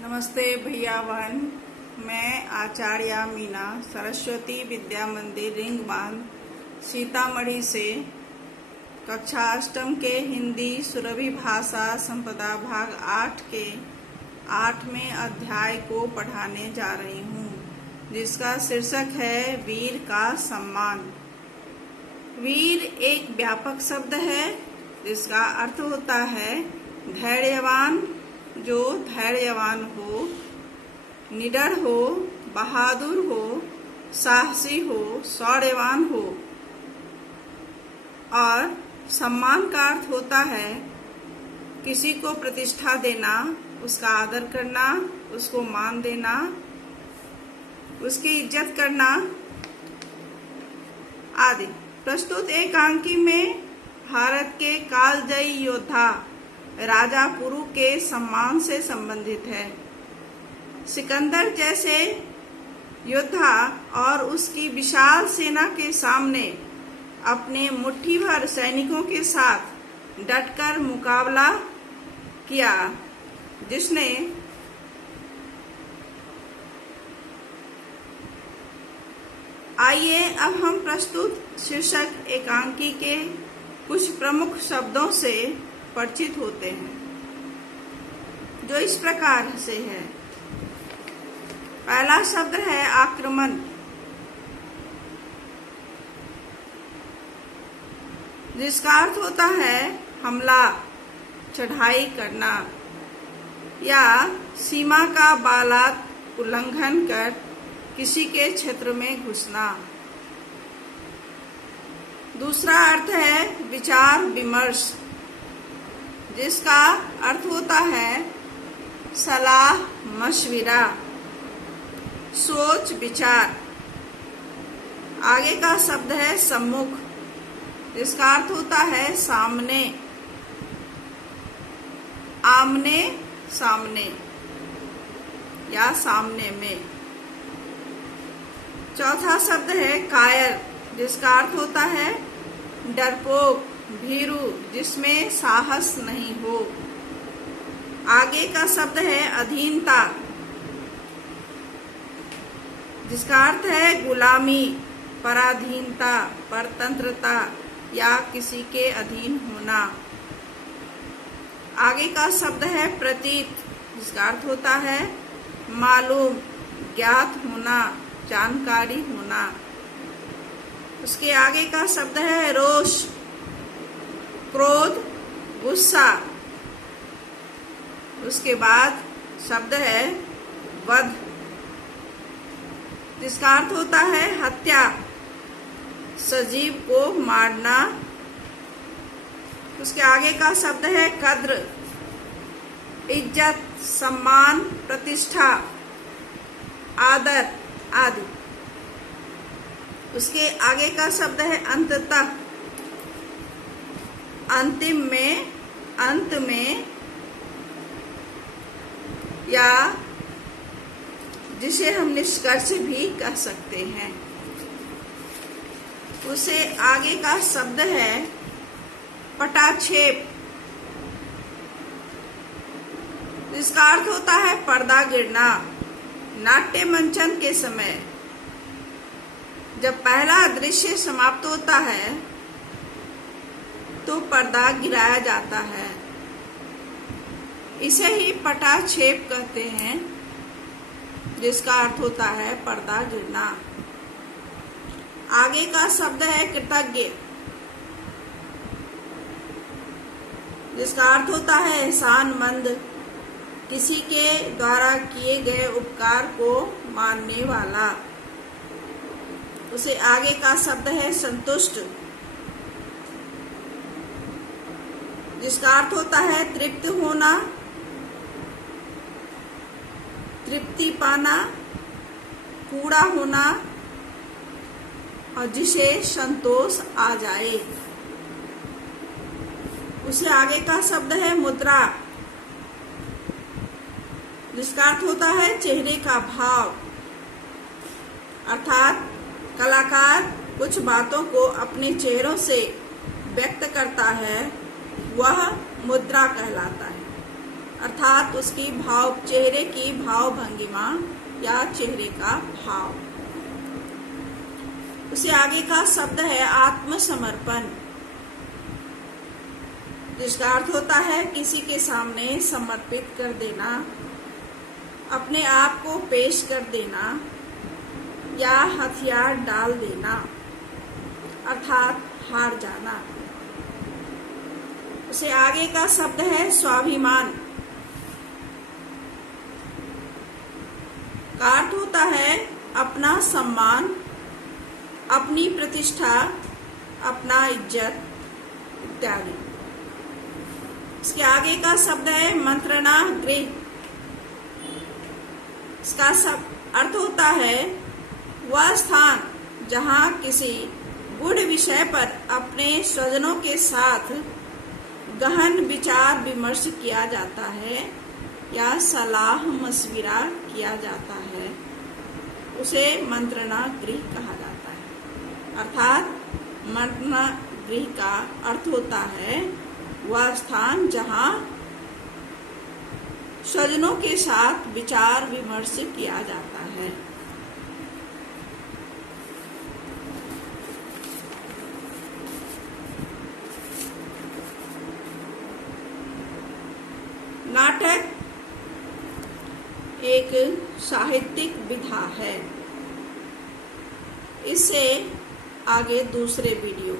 नमस्ते भैया बहन। मैं आचार्य मीना सरस्वती विद्या मंदिर रिंग बांध सीतामढ़ी से कक्षा अष्टम के हिंदी सुरभि भाषा संपदा भाग 8 के 8वें अध्याय को पढ़ाने जा रही हूँ, जिसका शीर्षक है वीर का सम्मान। वीर एक व्यापक शब्द है जिसका अर्थ होता है धैर्यवान, जो धैर्यवान हो, निडर हो, बहादुर हो, साहसी हो, शौर्यवान हो। और सम्मान का अर्थ होता है किसी को प्रतिष्ठा देना, उसका आदर करना, उसको मान देना, उसकी इज्जत करना आदि। प्रस्तुत एकांकी में भारत के कालजयी योद्धा राजा पुरु के सम्मान से संबंधित है। सिकंदर जैसे योद्धा और उसकी विशाल सेना के सामने अपने मुट्ठी भर सैनिकों के साथ डटकर मुकाबला किया, जिसने आइए अब हम प्रस्तुत शीर्षक एकांकी के कुछ प्रमुख शब्दों से परिचित होते हैं, जो इस प्रकार से है। पहला शब्द है आक्रमण। जिसका अर्थ होता है हमला, चढ़ाई करना या सीमा का बालात उल्लंघन कर किसी के क्षेत्र में घुसना। दूसरा अर्थ है विचार विमर्श, जिसका अर्थ होता है सलाह मशविरा, सोच विचार। आगे का शब्द है सम्मुख, जिसका अर्थ होता है सामने, आमने सामने या सामने में। चौथा शब्द है कायर, जिसका अर्थ होता है डरपोक, भीरू, जिसमें साहस नहीं हो। आगे का शब्द है अधीनता, जिसका अर्थ है गुलामी, पराधीनता, परतंत्रता या किसी के अधीन होना। आगे का शब्द है प्रतीत, जिसका अर्थ होता है मालूम, ज्ञात होना, जानकारी होना। उसके आगे का शब्द है रोष, क्रोध, गुस्सा। उसके बाद शब्द है वध, जिसका अर्थ होता है हत्या, सजीव को मारना। उसके आगे का शब्द है कद्र, इज्जत, सम्मान, प्रतिष्ठा, आदर आदि। उसके आगे का शब्द है अंततः, अंतिम में, अंत में, या जिसे हम निष्कर्ष भी कह सकते हैं। उसे आगे का शब्द है पटाक्षेप, जिसका अर्थ होता है पर्दा गिरना। नाट्य मंचन के समय जब पहला दृश्य समाप्त होता है तो पर्दा गिराया जाता है। इसे ही पटाक्षेप कहते हैं, जिसका अर्थ होता है पर्दा गिरना। आगे का शब्द है कृतज्ञ, जिसका अर्थ होता है एहसानमंद, किसी के द्वारा किए गए उपकार को मानने वाला। उसे आगे का शब्द है संतुष्ट, जिसका अर्थ होता है तृप्त होना, तृप्ति पाना, पूरा होना, और जिसे संतोष आ जाए। उसे आगे का शब्द है मुद्रा, जिसका अर्थ होता है चेहरे का भाव। अर्थात कलाकार कुछ बातों को अपने चेहरों से व्यक्त करता है, वह मुद्रा कहलाता है। अर्थात उसकी चेहरे की भाव भंगिमा या चेहरे का भाव। उसे आगे का शब्द है आत्मसमर्पण, जिसका अर्थ होता है किसी के सामने समर्पित कर देना, अपने आप को पेश कर देना या हथियार डाल देना, अर्थात हार जाना। उसे आगे का शब्द है स्वाभिमान, का अर्थ होता है अपना सम्मान, अपनी प्रतिष्ठा, अपना इज्जत इत्यादि। इसके आगे का शब्द है मंत्रणा गृह। इसका अर्थ होता है वह स्थान जहाँ किसी गूढ़ विषय पर अपने स्वजनों के साथ गहन विचार विमर्श किया जाता है या सलाह मशविरा किया जाता है, उसे मंत्रणा गृह कहा जाता है। अर्थात मंत्रणा गृह का अर्थ होता है वह स्थान जहाँ स्वजनों के साथ विचार विमर्श किया जाता है। नाटक एक साहित्यिक विधा है। इससे आगे दूसरे वीडियो